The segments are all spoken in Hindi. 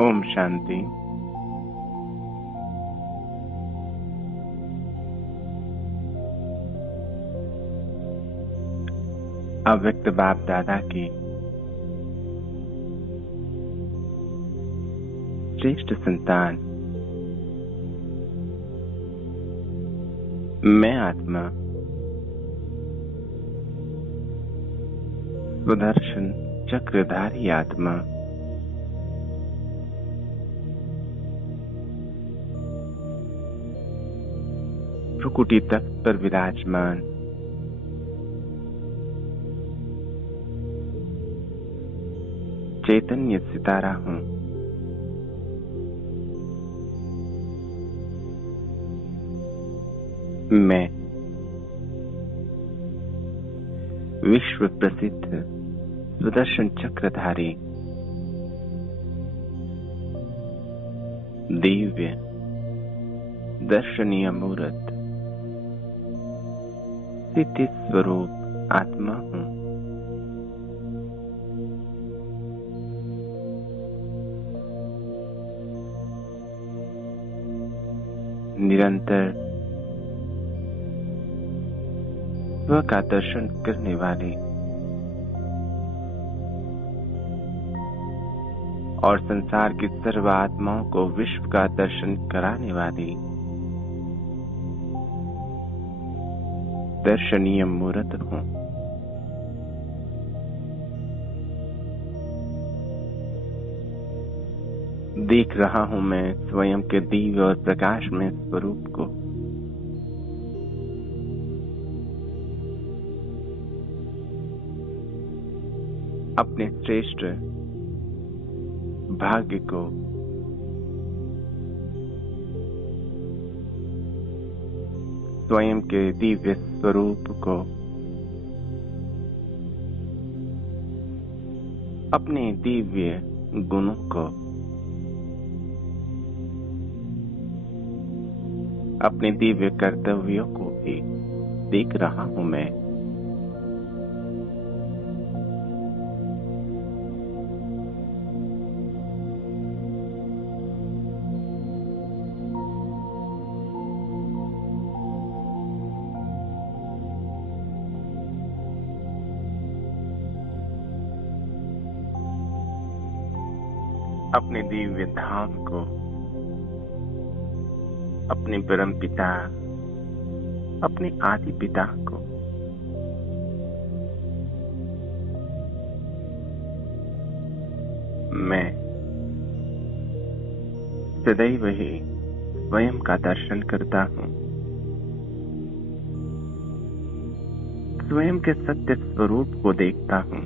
ओम शांति। अव्यक्त बाप दादा की श्रेष्ठ संतान, मैं आत्मा सुदर्शन चक्रधारी आत्मा भ्रुकुटी तख्त पर विराजमान चैतन्य सितारा हूँ। मैं विश्व प्रसिद्ध सुदर्शन चक्रधारी दिव्य दर्शनीय मूर्त सिद्धि स्वरूप आत्मा हूँ। निरंतर स्व का दर्शन करने वाले और संसार की सर्व आत्माओं को विश्व का दर्शन कराने वाली दर्शनीय मूर्त हूँ। देख रहा हूँ मैं स्वयं के दिव्य और प्रकाश में स्वरूप को। अपने श्रेष्ठ भाग्य को स्वयं के दिव्य स्वरूप को अपने दिव्य गुणों को अपने दिव्य कर्तव्यों को भी देख रहा हूं मैं। अपने दिव्य धाम को, अपने परम पिता, अपने आदि पिता को मैं सदैव ही स्वयं का दर्शन करता हूँ। स्वयं के सत्य स्वरूप को देखता हूँ।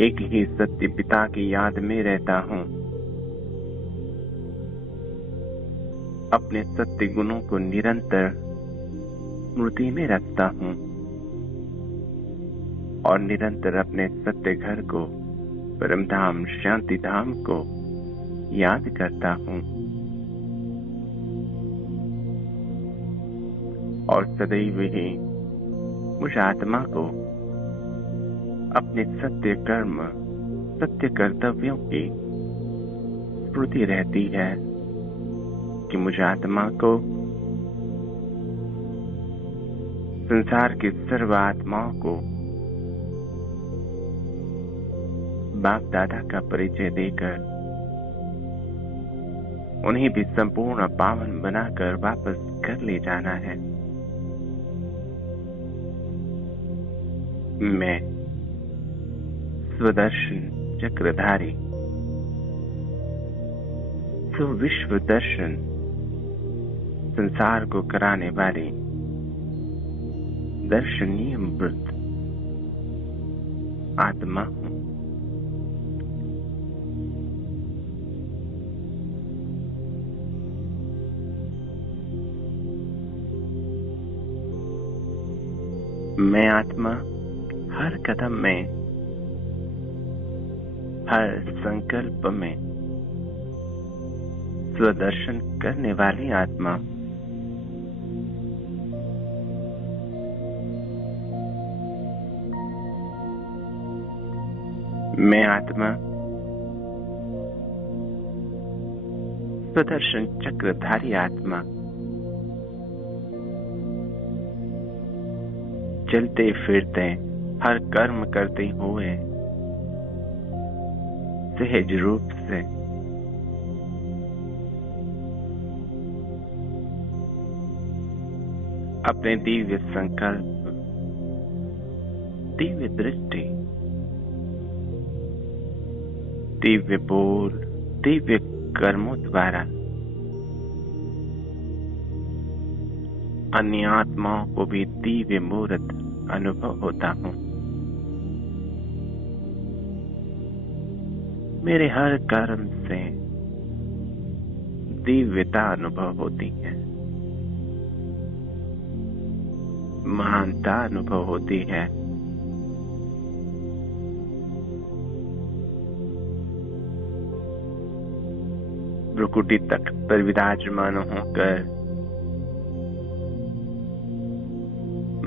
एक ही सत्य पिता की याद में रहता हूँ। अपने सत्य गुणों को निरंतर स्मृति में रखता हूँ और निरंतर अपने सत्य घर को, परम धाम, शांति धाम को याद करता हूँ और सदैव ही मुझ आत्मा को अपने सत्य कर्म, सत्य कर्तव्यों की स्मृति रहती है कि मुझ आत्मा को संसार की सर्व आत्माओं को बाप दादा का परिचय देकर उन्हें भी संपूर्ण पावन बनाकर वापस घर ले जाना है। मैं स्वदर्शन चक्रधारी विश्व दर्शन संसार को कराने वाली दर्शनीय मूर्त आत्मा हूँ। मैं आत्मा हर कदम में, हर संकल्प में स्वदर्शन करने वाली आत्मा। मैं आत्मा सुदर्शन चक्रधारी आत्मा चलते फिरते हर कर्म करते हुए सहज रूप से अपने दिव्य संकल्प, दिव्य दृष्टि, दिव्य बोल, दिव्य कर्मों द्वारा अन्य आत्माओं को भी दिव्य मूर्त अनुभव होता हूँ। मेरे हर कर्म से दिव्यता अनुभव होती है, महानता अनुभव होती है। भ्रुकुटी तक पर विराजमान होकर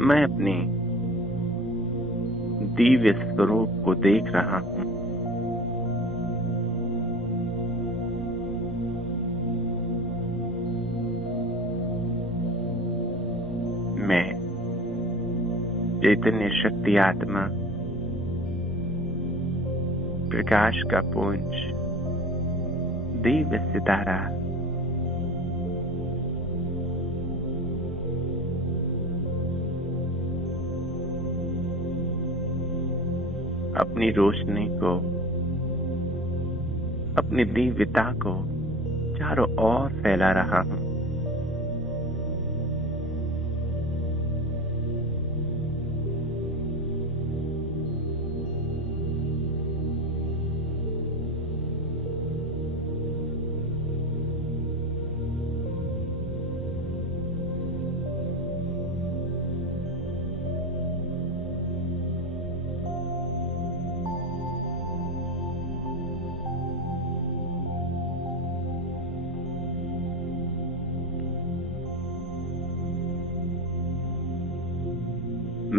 मैं अपने दिव्य स्वरूप को देख रहा हूँ। मैं चैतन्य शक्ति आत्मा, प्रकाश का पुंज, दिव्य सितारा, अपनी रोशनी को, अपनी दिव्यता को चारों ओर फैला रहा हूँ।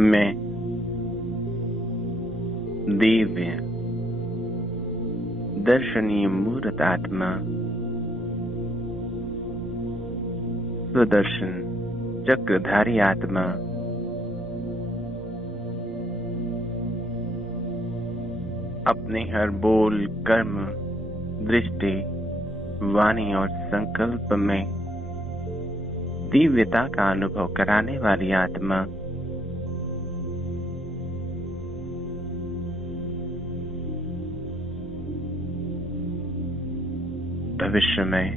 मैं दिव्य दर्शनीय मूर्त आत्मा सुदर्शन चक्रधारी आत्मा अपने हर बोल, कर्म, दृष्टि, वाणी और संकल्प में दिव्यता का अनुभव कराने वाली आत्मा भविष्य में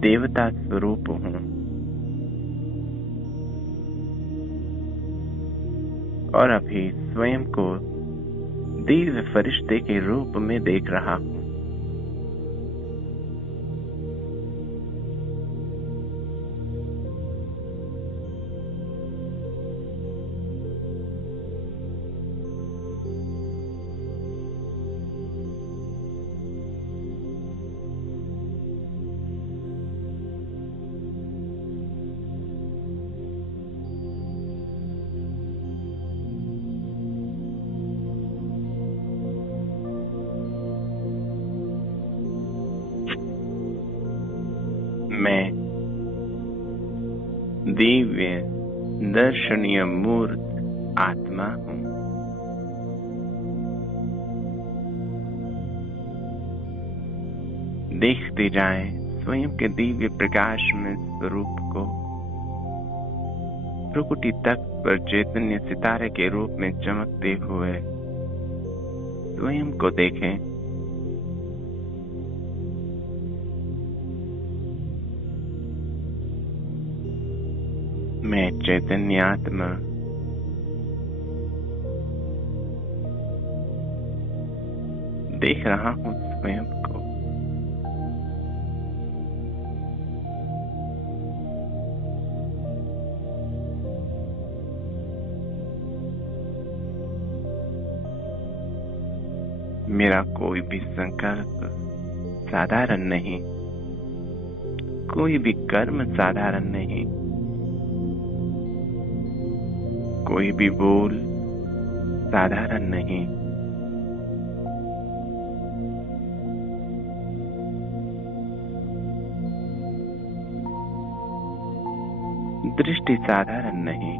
देवता स्वरूप हूँ और अभी स्वयं को दिव्य फरिश्ते के रूप में देख रहा हूँ। मैं दिव्य दर्शनीय मूर्त आत्मा हूँ। देखते जाएं स्वयं के दिव्य प्रकाश में स्वरूप को। भ्रुकुटी तक पर चैतन्य सितारे के रूप में चमकते हुए स्वयं को देखें। मैं चैतन्य आत्मा देख रहा हूँ स्वयं को। मेरा कोई भी संकल्प साधारण नहीं, कोई भी कर्म साधारण नहीं, कोई भी बोल साधारण नहीं, दृष्टि साधारण नहीं,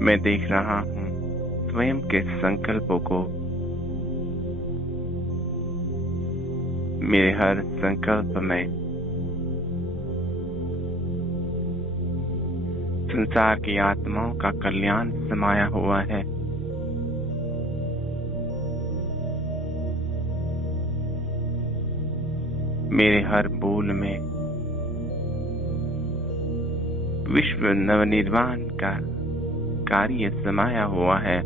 मैं देख रहा हूँ स्वयं के संकल्पों को। मेरे हर संकल्प में संसार की आत्माओं का कल्याण समाया हुआ है। मेरे हर बोल में विश्व नवनिर्माण का कार्य समाया हुआ है।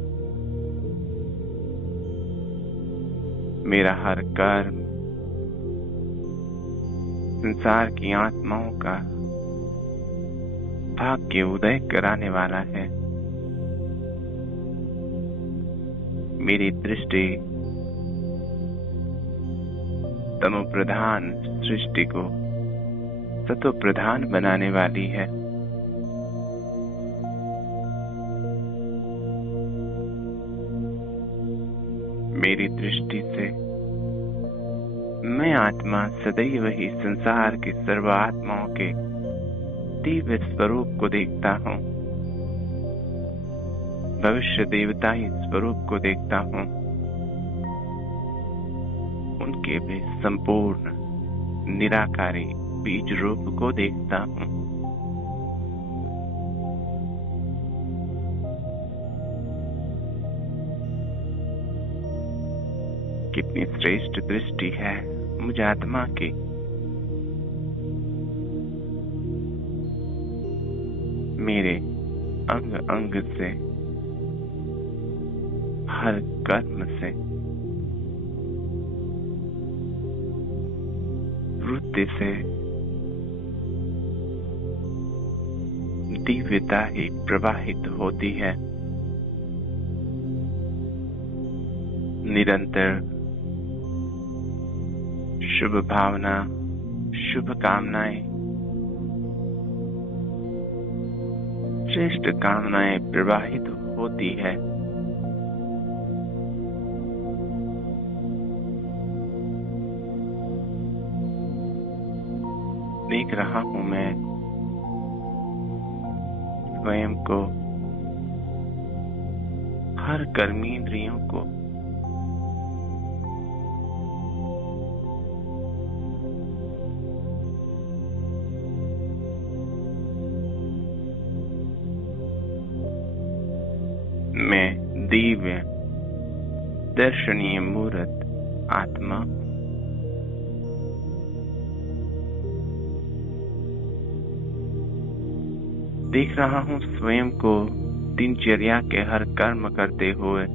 मेरा हर कर्म संसार की आत्माओं का भाग्य उदय कराने वाला है। मेरी दृष्टि तमो प्रधान सृष्टि को सतो प्रधान बनाने वाली है। मेरी दृष्टि से मैं आत्मा सदैव ही संसार की सर्व आत्माओं के दिव्य स्वरूप को देखता हूँ, भविष्य देवताई स्वरूप को देखता हूँ, उनके भी संपूर्ण निराकारी बीज रूप को देखता हूँ। कितनी श्रेष्ठ दृष्टि है मुझ आत्मा की। मेरे अंग अंग से, हर कर्म से, वृत्ति से दिव्यता ही प्रवाहित होती है। निरंतर शुभ भावना, शुभ कामनाएं, श्रेष्ठ कामनाएं प्रवाहित होती है। देख रहा हूं मैं स्वयं को, हर कर्मेंद्रियों को मैं दिव्य दर्शनीय मूर्त आत्मा। देख रहा हूँ स्वयं को दिनचर्या के हर कर्म करते हुए।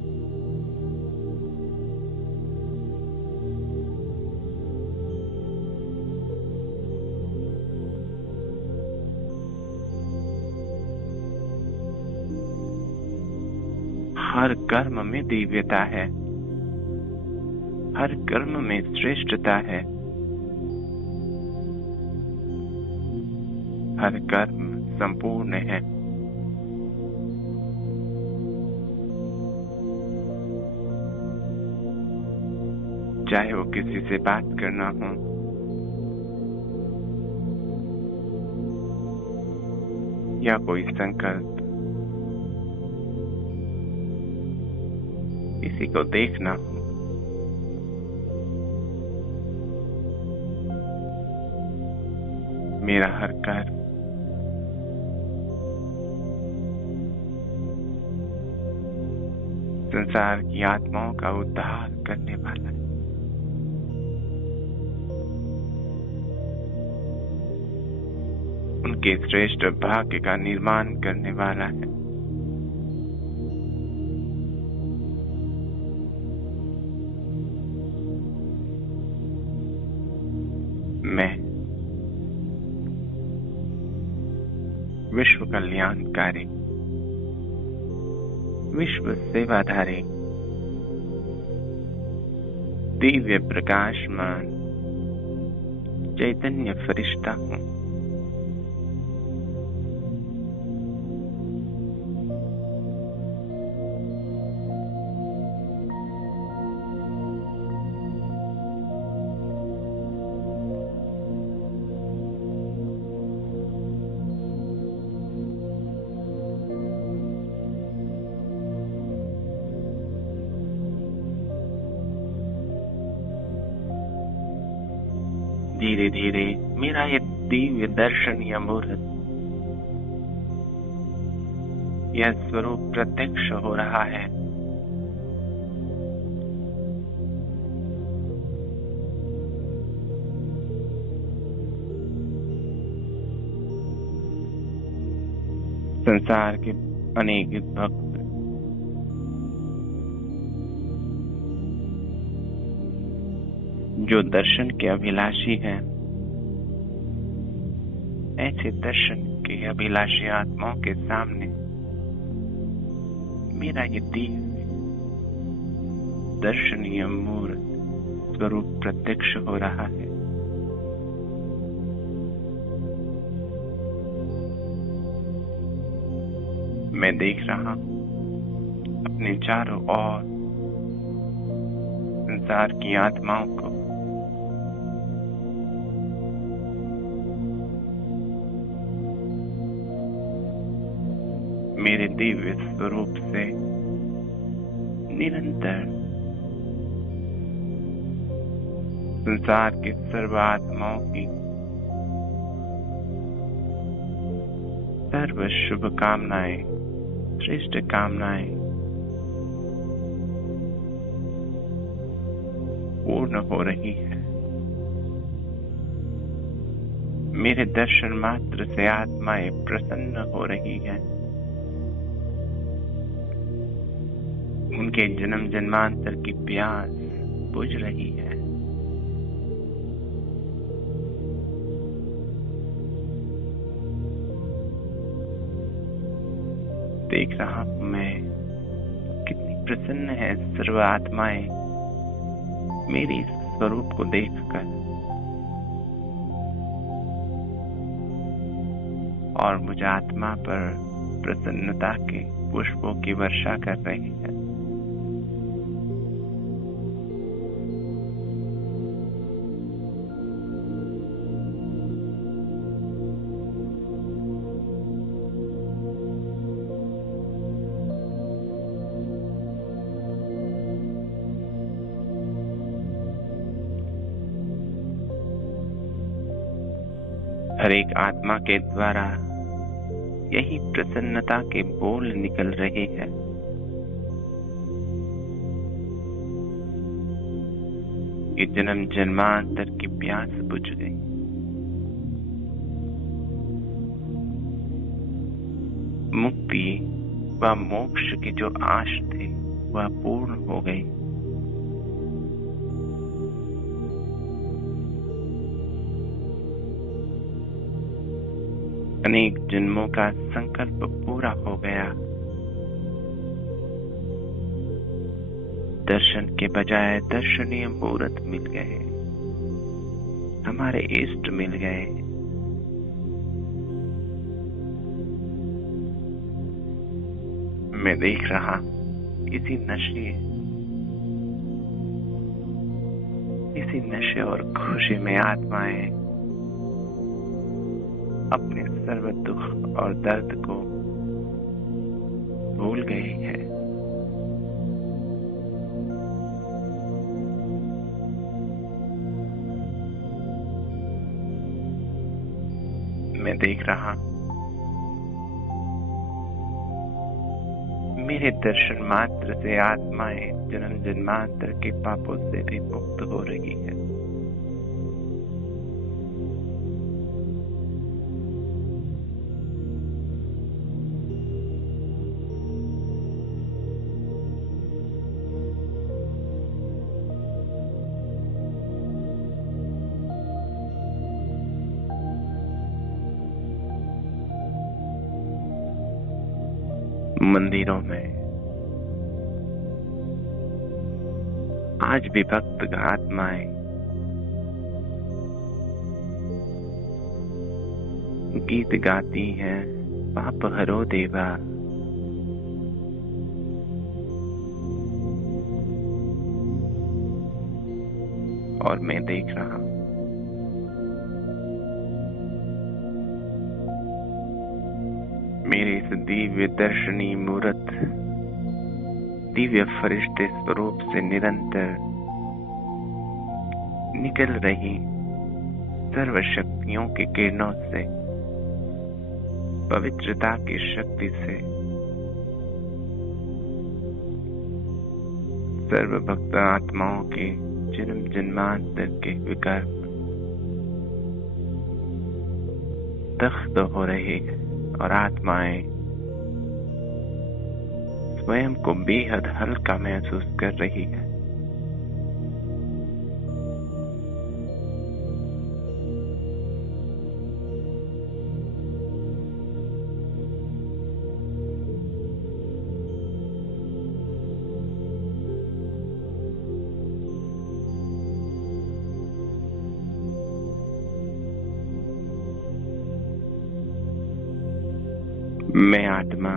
हर कर्म में दिव्यता है, हर कर्म में श्रेष्ठता है, हर कर्म संपूर्ण है। चाहे वो किसी से बात करना हो, या कोई संकल्प, किसी को देखना हो, मेरा हर कर्म संसार की आत्माओं का उद्धार करने वाला है। उनके श्रेष्ठ भाग्य का निर्माण करने वाला है। मैं विश्व कल्याणकारी, विश्व सेवाधारी, दिव्य प्रकाशमान चैतन्य फरिश्ता हूँ। धीरे धीरे मेरा ये दिव्य दर्शनीय मूर्त, यह स्वरूप प्रत्यक्ष हो रहा है। संसार के अनेक भक्त जो दर्शन के अभिलाषी हैं, ऐसे दर्शन के अभिलाषी आत्माओं के सामने मेरा ये दिव्य दर्शनीय मूर्त स्वरूप प्रत्यक्ष हो रहा है। मैं देख रहा हूं अपने चारों ओर संसार की आत्माओं को। मेरे दिव्य स्वरूप से निरंतर संसार के सर्व आत्माओं की सर्व शुभ कामनाएं, श्रेष्ठ कामनाएं पूर्ण हो रही है। मेरे दर्शन मात्र से आत्माएं प्रसन्न हो रही हैं। उनके जन्म जन्मांतर की प्यास बुझ रही है। देख रहा हूं मैं कितनी प्रसन्न है सर्व आत्माएं मेरे इस स्वरूप को देखकर, और मुझ आत्मा पर प्रसन्नता के पुष्पों की वर्षा कर रही है। हर एक आत्मा के द्वारा यही प्रसन्नता के बोल निकल रहे हैं। ये जन्म जन्मांतर की प्यास बुझ गई। मुक्ति व मोक्ष की जो आश थी वह पूर्ण हो गई। अनेक जन्मों का संकल्प पूरा हो गया। दर्शन के बजाय दर्शनीय मूर्त मिल गए, हमारे इष्ट मिल गए। मैं देख रहा इसी नशे और खुशी में आत्माएं अपने सर्व दुख और दर्द को भूल गई है। मैं देख रहा मेरे दर्शन मात्र से आत्माएं जन्म जन्मांतर के पापों से भी मुक्त हो रही है। मंदिरों में आज भी भक्त आत्माएं गीत गाती हैं, पाप हरो देवा। और मैं देख रहा हूं मेरे इस दिव्य दर्शनी मूर्त दिव्य फरिश्ते स्वरूप से निरंतर निकल रही सर्व शक्तियों की किरणों से, पवित्रता की शक्ति से सर्व भक्त आत्माओं के जन्म जन्मांतर के विकार दग्ध हो रही है और आत्माएं स्वयं को बेहद हल्का महसूस कर रही है। मैं आत्मा,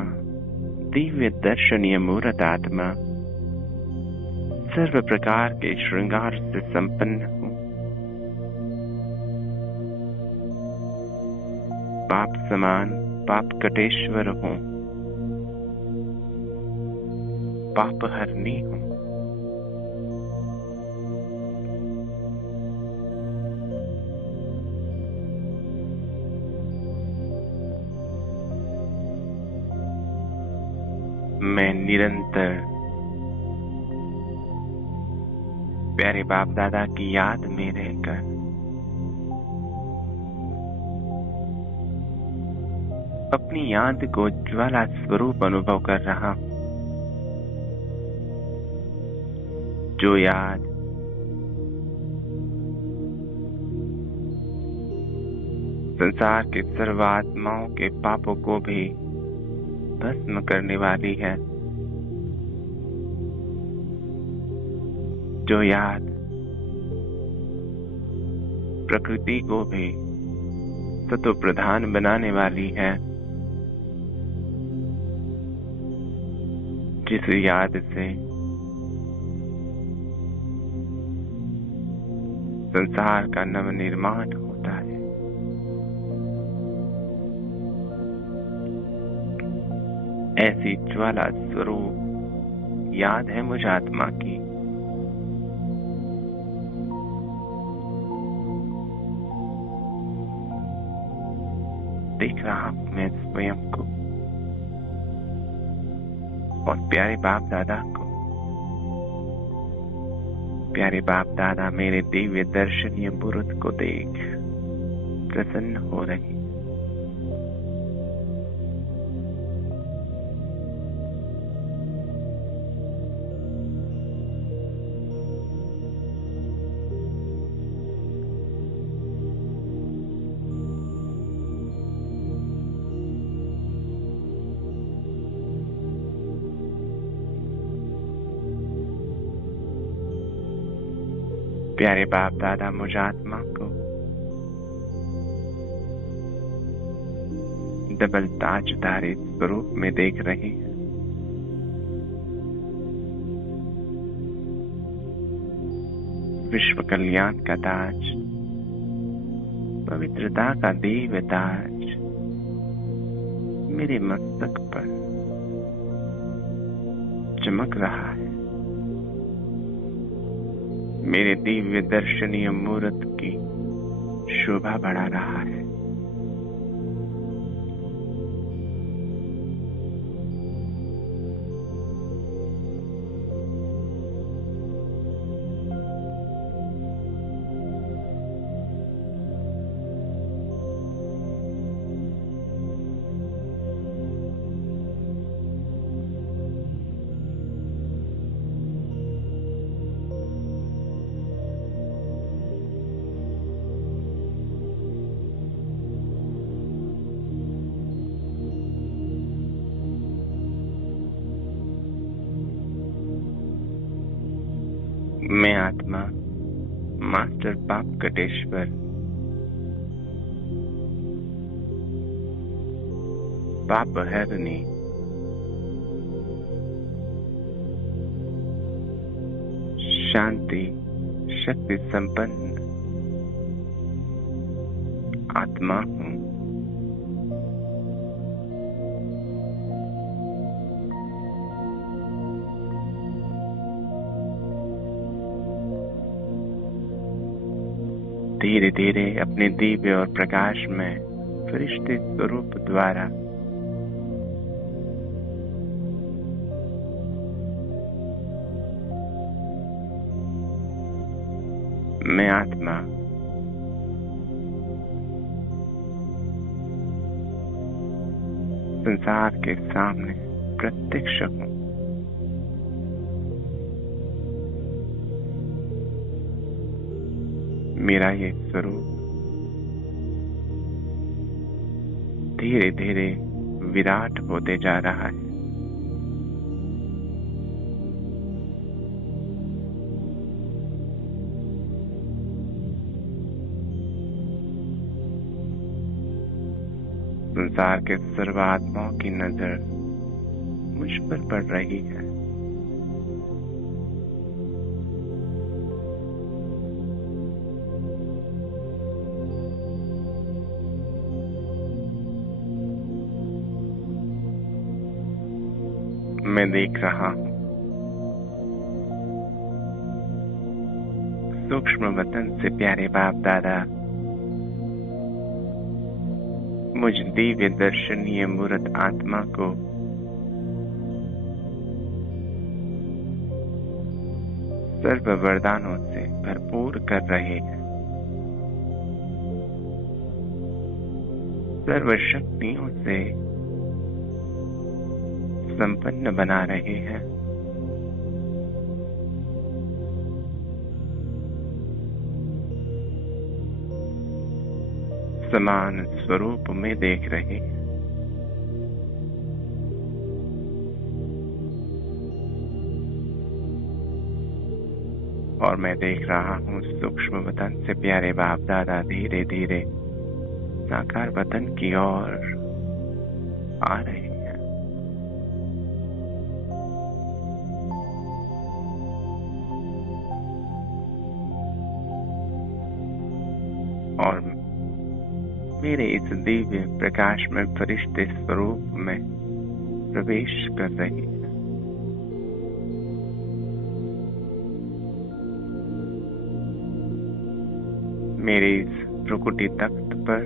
दिव्य दर्शनीय मूर्त आत्मा, सर्व प्रकार के श्रृंगार से संपन्न हूँ। पाप समान पाप कटेश्वर हूँ, पाप हरनी हूँ। मैं निरंतर प्यारे बाप दादा की याद में रहकर अपनी याद को ज्वाला स्वरूप अनुभव कर रहा हूं। जो याद संसार के सर्व आत्माओं के पापों को भी भस्म करने वाली है। जो याद प्रकृति को भी सतो प्रधान बनाने वाली है। जिस याद से संसार का नवनिर्माण होता है। ऐसी ज्वाला स्वरूप याद है मुझ आत्मा की। देख रहा हूं मैं स्वयं को और प्यारे बाप दादा को। प्यारे बाप दादा मेरे दिव्य दर्शनीय मूर्त को देख प्रसन्न हो रही। प्यारे बाप दादा मुझ आत्मा को डबल ताजदारी स्वरूप में देख रही है। विश्व कल्याण का ताज, पवित्रता का दिव्य ताज मेरे मस्तक पर चमक रहा है। मेरे दिव्य दर्शनीय मूर्त की शोभा बढ़ा रहा है। मैं आत्मा, मास्टर पाप कटेश्वर, पाप हरनी, शांति शक्ति संपन्न आत्मा हूँ। धीरे धीरे अपने दिव्य और प्रकाश में फरिश्ते स्वरूप द्वारा मैं आत्मा संसार के सामने प्रत्यक्ष हूं। मेरा ये स्वरूप धीरे धीरे विराट होते जा रहा है। संसार के सर्वात्माओं की नजर मुझ पर पड़ रही है। मैं देख रहा हूं सूक्ष्म वतन से प्यारे बाप दादा मुझ दिव्य दर्शनीय मूर्त आत्मा को सर्व वरदानों से भरपूर कर रहे हैं, सर्व शक्तियों से संपन्न बना रहे हैं। समान स्वरूप में देख रहे हैं। और मैं देख रहा हूँ सूक्ष्म वतन से प्यारे बाप दादा धीरे धीरे साकार वतन की ओर आ रहे हैं। और मेरे इस दिव्य प्रकाश में फरिश्ते स्वरूप में प्रवेश कर रही है। मेरे इस प्रकृति तख्त पर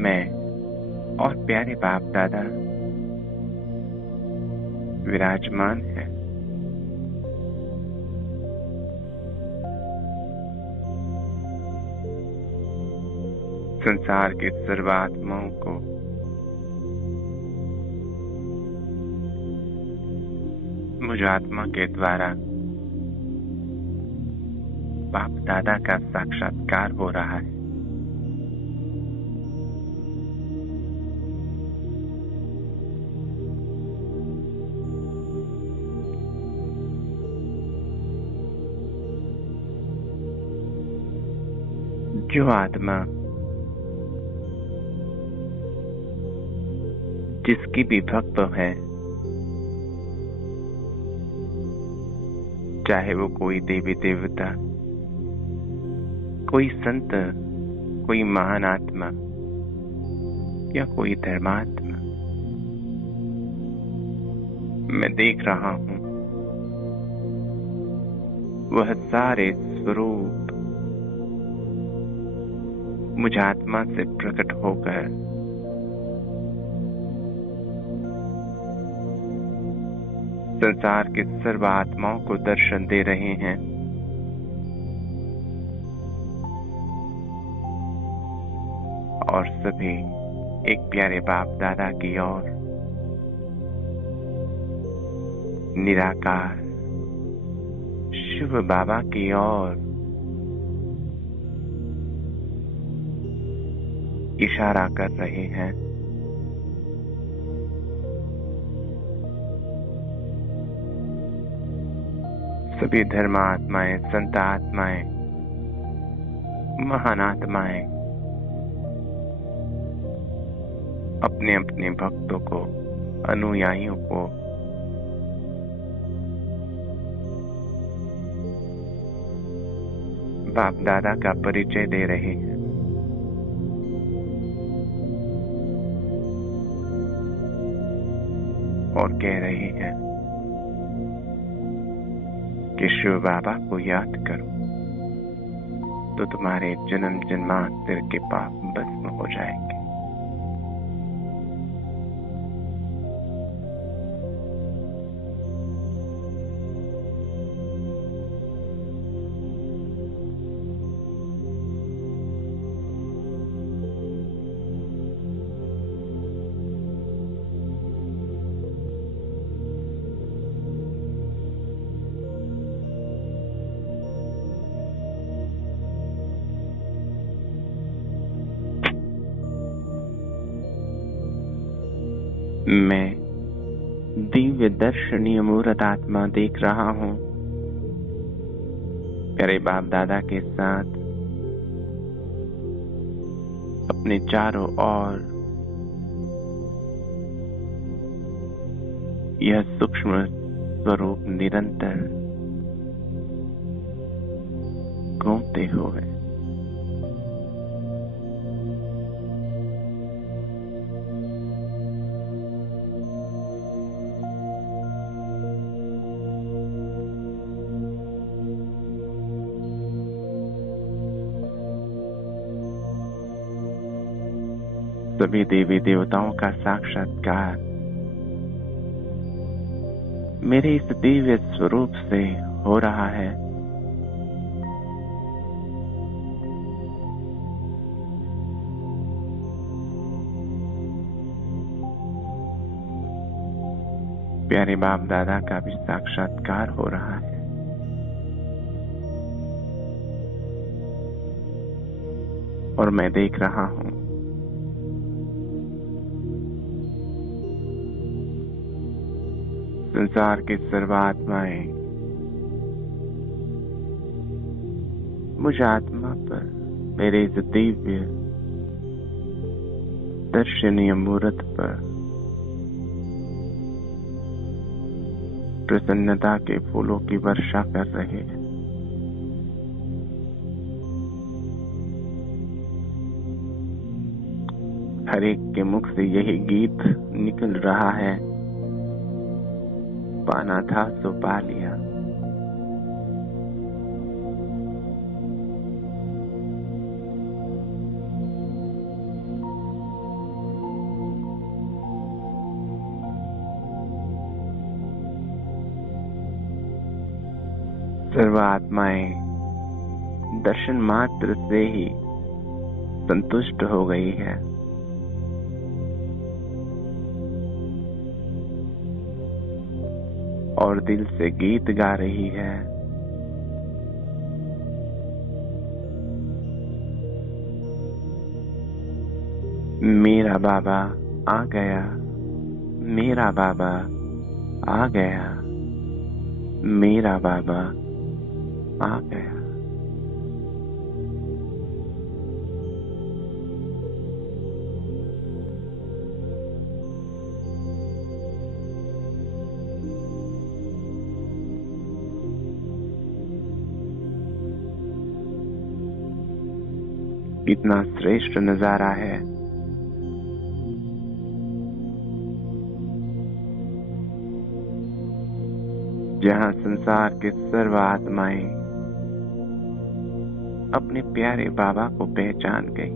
मैं और प्यारे बाप दादा विराजमान है। संसार के सर्वात्माओं को मुझ आत्मा के द्वारा बाप दादा का साक्षात्कार हो रहा है। जो आत्मा जिसकी भी भक्त है, चाहे वो कोई देवी देवता, कोई संत, कोई महान आत्मा या कोई धर्मात्मा, मैं देख रहा हूं वह सारे स्वरूप मुझ आत्मा से प्रकट होकर संसार के सर्व आत्माओं को दर्शन दे रहे हैं। और सभी एक प्यारे बाप दादा की ओर निराकार शिव बाबा की ओर इशारा कर रहे हैं। सभी धर्म आत्माएं, संत आत्माएं, महान आत्माएं अपने अपने भक्तों को, अनुयायियों को बाप दादा का परिचय दे रहे हैं। और कह रहे हैं कि शिव बाबा को याद करो, तो तुम्हारे जन्म जन्मांतर के पाप भस्म हो जाएंगे। मैं दिव्य दर्शनीय मूर्त आत्मा देख रहा हूँ। प्यारे बाप दादा के साथ अपने चारों ओर यह सूक्ष्म स्वरूप निरंतर घूमते हुए सभी देवी देवताओं का साक्षात्कार मेरे इस दिव्य स्वरूप से हो रहा है। प्यारे बाप दादा का भी साक्षात्कार हो रहा है। और मैं देख रहा हूं संसार की सर्वात्माएं मुझ आत्मा पर मेरे इस दिव्य दर्शनीय मूर्त पर प्रसन्नता के फूलों की वर्षा कर रहे हैं। हर एक के मुख से यही गीत निकल रहा है, पाना था सो पा लिया। सर्व आत्माएं दर्शन मात्र से ही संतुष्ट हो गई है। और दिल से गीत गा रही है। मेरा बाबा आ गया, मेरा बाबा आ गया, मेरा बाबा आ गया। कितना श्रेष्ठ नजारा है। जहां संसार के सर्व आत्माएं अपने प्यारे बाबा को पहचान गई।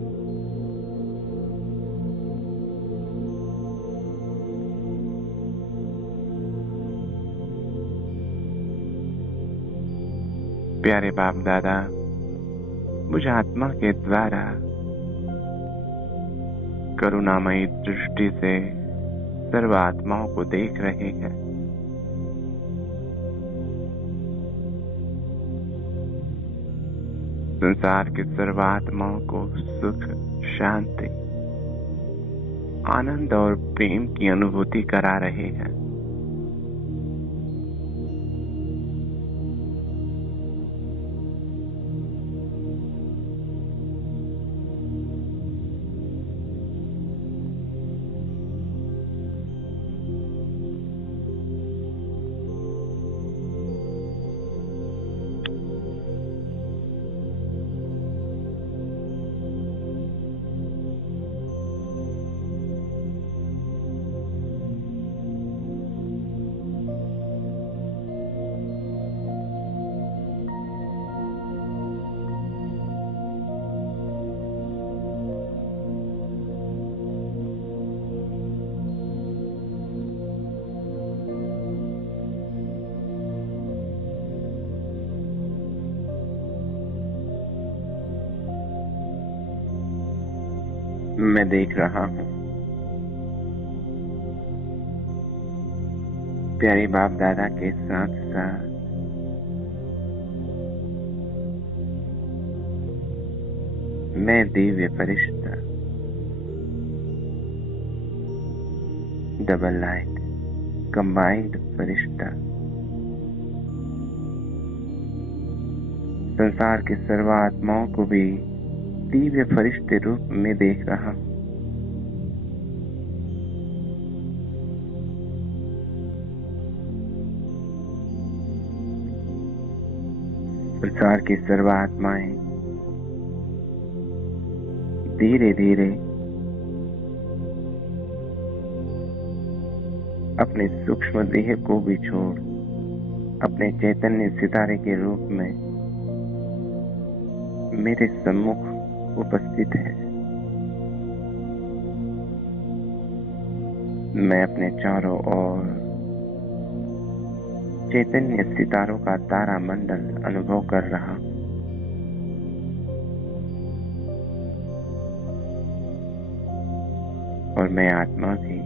प्यारे बाप दादा मुझ आत्मा के द्वारा करुणामयी दृष्टि से सर्व आत्माओं को देख रहे हैं। संसार के सर्व आत्माओं को सुख, शांति, आनंद और प्रेम की अनुभूति करा रहे हैं। मैं देख रहा हूँ प्यारे बाप दादा के साथ साथ मैं दिव्य फरिश्ता डबल लाइट कंबाइंड फरिश्ता संसार के सर्व आत्माओं को भी दिव्य फरिश्ते रूप में देख रहा हूँ। संसार की सर्व आत्माएं धीरे धीरे अपने सूक्ष्म देह को भी छोड़ अपने चैतन्य सितारे के रूप में मेरे सम्मुख उपस्थित है। मैं अपने चारों ओर चैतन्य सितारों का तारा मंडल अनुभव कर रहा हूं। और मैं आत्मा भी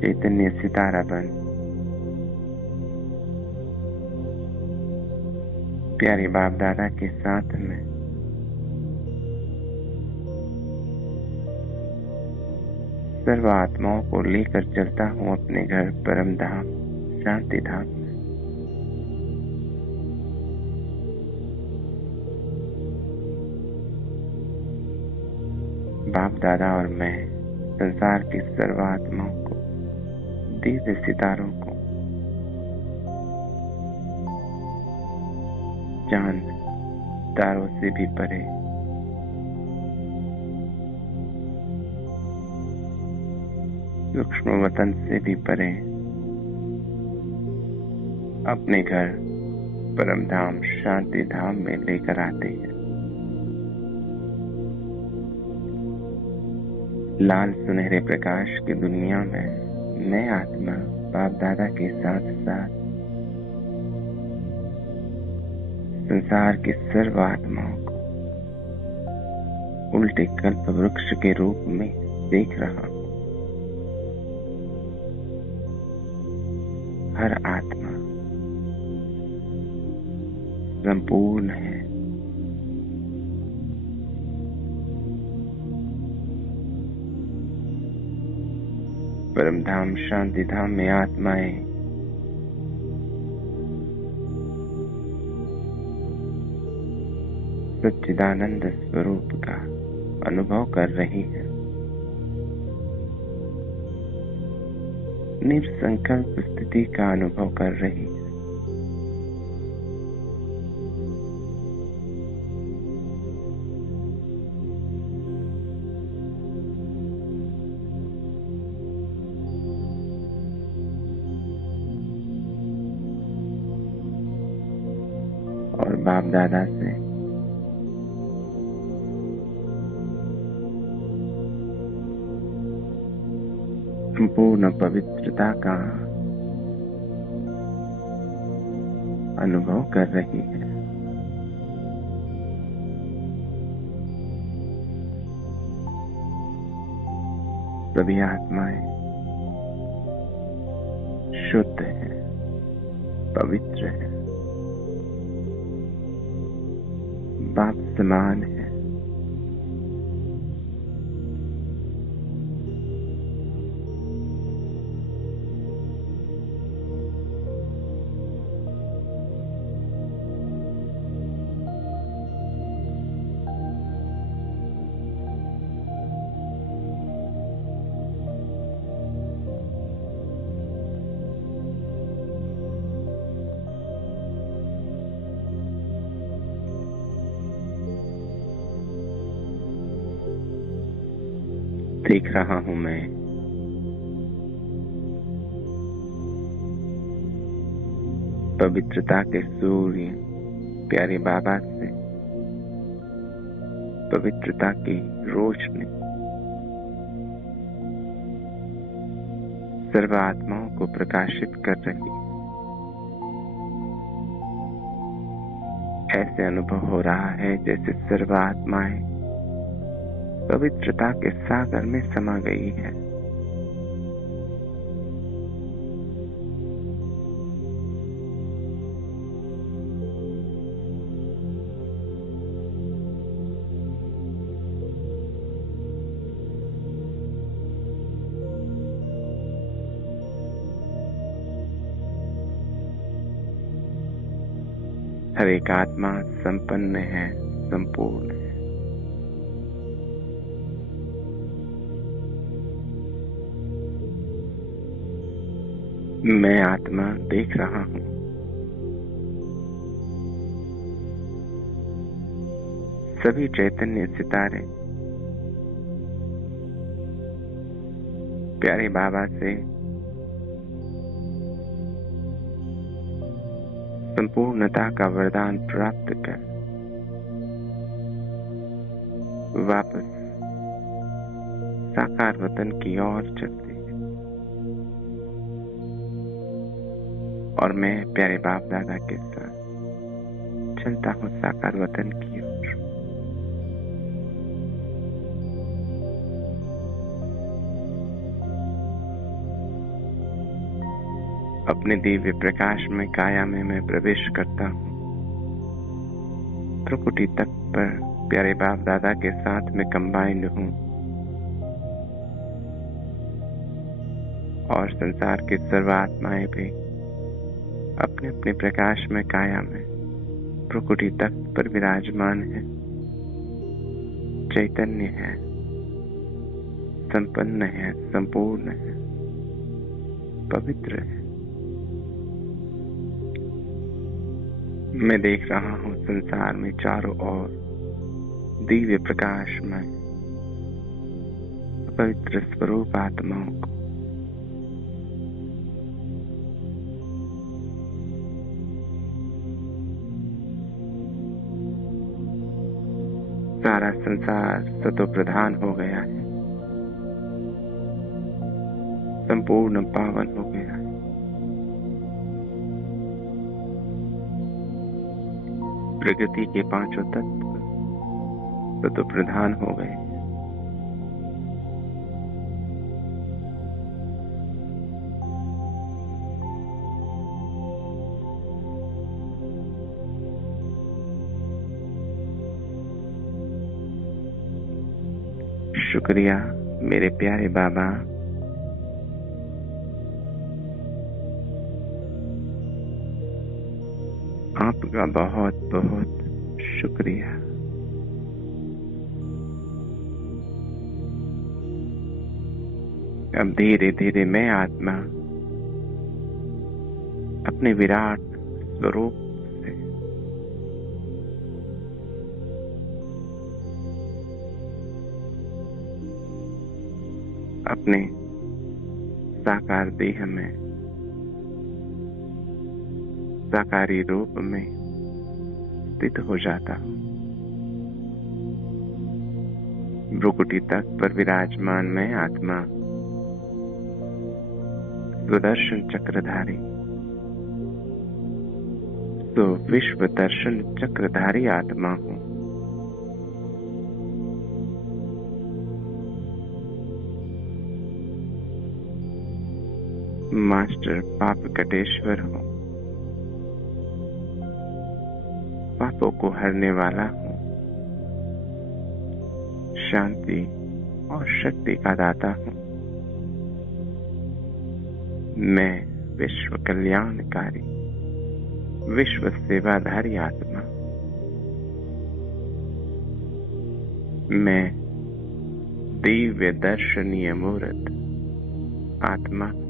चैतन्य सितारा बन प्यारे बाप दादा के साथ में सर्व आत्माओं को लेकर चलता हूँ अपने घर परम धाम शांति धाम में। बाप दादा और मैं संसार की सर्व आत्माओं को दिव्य सितारों को चांद तारों से भी परे सूक्ष्म वतन से भी परे अपने घर परम धाम शांति धाम में लेकर आते हैं। लाल सुनहरे प्रकाश की दुनिया में मैं आत्मा बाप दादा के साथ साथ संसार के सर्व आत्माओं को उल्टे कल्प वृक्ष के रूप में देख रहा हूं। हर आत्मा संपूर्ण है। परम धाम शांति धाम में आत्माएं सच्चिदानंद स्वरूप का अनुभव कर रही है। निर्संकल्प स्थिति का अनुभव कर रही है। और बाप दादा से संपूर्ण पवित्रता का अनुभव कर रही है। सभी आत्माएं शुद्ध है, पवित्र है, बाप समान है। देख रहा हूं मैं पवित्रता के सूर्य प्यारे बाबा से पवित्रता की रोशनी सर्व आत्माओं को प्रकाशित कर रही ऐसे अनुभव हो रहा है जैसे सर्वात्माएं पवित्रता के सागर में समा गई है। हर एक आत्मा संपन्न है, संपूर्ण है। मैं आत्मा देख रहा हूं। सभी चैतन्य सितारे प्यारे बाबा से संपूर्णता का वरदान प्राप्त कर वापस साकार वतन की ओर चलते हैं। और मैं प्यारे बाप दादा के साथ चलता हूँ साकार वतन की ओर। अपने दिव्य प्रकाश में काया में मैं प्रवेश करता हूँ। प्रकृति तक पर प्यारे बाप दादा के साथ में कंबाइंड हूँ और संसार की सर्वात्माएं भी अपने अपने प्रकाश में काया में प्रकृति तक पर विराजमान है, चैतन्य है, संपन्न है, संपूर्ण है, पवित्र है। मैं देख रहा हूँ संसार में चारों ओर दिव्य प्रकाश में पवित्र स्वरूप आत्माओं को। सारा संसार सतो प्रधान हो गया है, संपूर्ण पावन हो गया है। प्रगति के पांचों तत्व सतो प्रधान हो गए। शुक्रिया मेरे प्यारे बाबा। आपका बहुत बहुत शुक्रिया। अब धीरे धीरे मैं आत्मा अपने विराट स्वरूप से अपने साकार देह में, साकारी रूप में स्थित हो जाता हूँ। भ्रुकुटी तक पर विराजमान मैं आत्मा स्वदर्शन चक्रधारी, तो विश्व दर्शन चक्रधारी आत्मा हूँ। मास्टर पाप कटेश्वर हूँ, पापों को हरने वाला हूँ, शांति और शक्ति का दाता हूँ। मैं विश्व कल्याणकारी, विश्व सेवाधारी आत्मा। मैं दिव्य दर्शनीय मूर्त आत्मा हूँ।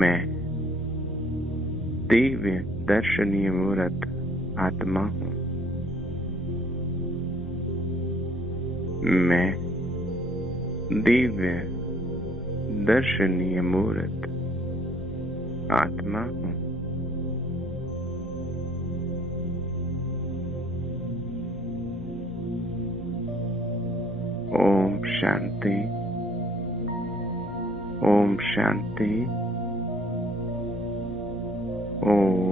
मैं दिव्य दर्शनीय मूर्त आत्मा हूँ। मैं दिव्य दर्शनीय मूर्त आत्मा हूँ। ओम शांति, ओम शांति, ओम